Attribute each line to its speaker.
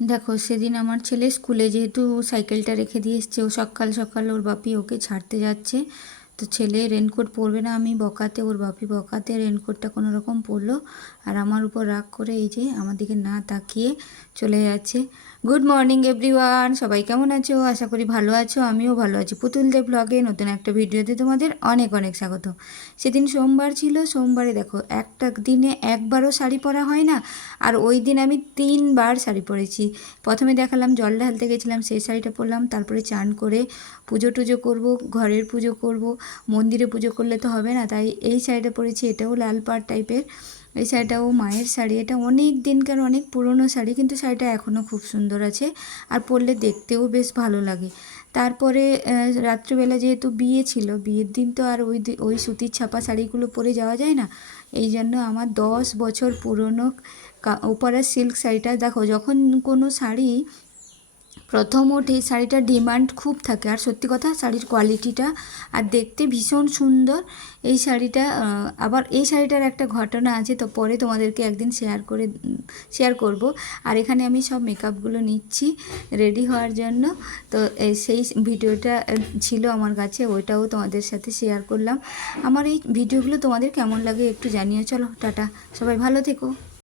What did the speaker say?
Speaker 1: দেখো, সেদিন আমার ছেলে স্কুলে যেহেতু সাইকেলটা রেখে দিয়ে এসছে, ও সকাল সকাল ওর বাপি ওকে ছাড়তে যাচ্ছে। তো ছেলে রেনকোট পরবে না, আমি বকাতে, ওর বাপি বকাতে রেনকোটটা কোনো রকম পরলো। আর আমার উপর রাগ করে এই যে আমার দিকে না তাকিয়ে চলে যাচ্ছে। গুড মর্নিং এভরিওয়ান সবাই কেমন আছো? আশা করি ভালো আছো, আমিও ভালো আছি। পুতুল দেব ব্লগে নতুন একটা ভিডিওতে তোমাদের অনেক অনেক স্বাগত। সেদিন সোমবার ছিল, সোমবারে দেখো, একটা দিনে একবারও শাড়ি পরা হয় না, আর ওই দিন আমি তিনবার শাড়ি পরেছি। প্রথমে দেখালাম, জল ঢালতে গেছিলাম, সেই শাড়িটা পরলাম, তারপরে চান করে পুজো টুজো করব, ঘরের পুজো করব। মন্দিরে পুজো করলে তো হবে না। তাই এই শাড়িটা পরেছি, এটাও লাল পাড় টাইপের এই শাড়িটাও মায়ের শাড়ি। এটা অনেক দিনকার অনেক পুরনো শাড়ি, কিন্তু শাড়িটা এখনও খুব সুন্দর আছে আর পরলে দেখতেও বেশ ভালো লাগে। তারপরে রাত্রিবেলা যেহেতু বিয়ে ছিল, বিয়ের দিন তো আর ওই ওই সুতির ছাপা শাড়িগুলো পরে যাওয়া যায় না। এই জন্য আমার দশ বছর পুরনো উপরের সিল্ক শাড়িটা, দেখো যখন কোনো শাড়ি প্রথম ওঠে শাড়িটার ডিমান্ড খুব থাকে। আর সত্যি কথা, শাড়ির কোয়ালিটিটা আর দেখতে ভীষণ সুন্দর। এই শাড়িটা আবার এই শাড়িটার একটা ঘটনা আছে, তো পরে তোমাদেরকে একদিন শেয়ার করে শেয়ার করব। আর এখানে আমি সব মেকআপগুলো নিচ্ছি রেডি হওয়ার জন্য। তো সেই ভিডিওটা ছিল আমার কাছে, ওইটাও তোমাদের সাথে শেয়ার করলাম। আমার এই ভিডিওগুলো তোমাদের কেমন লাগে একটু জানিও। চলো, টাটা। সবাই ভালো থেকো।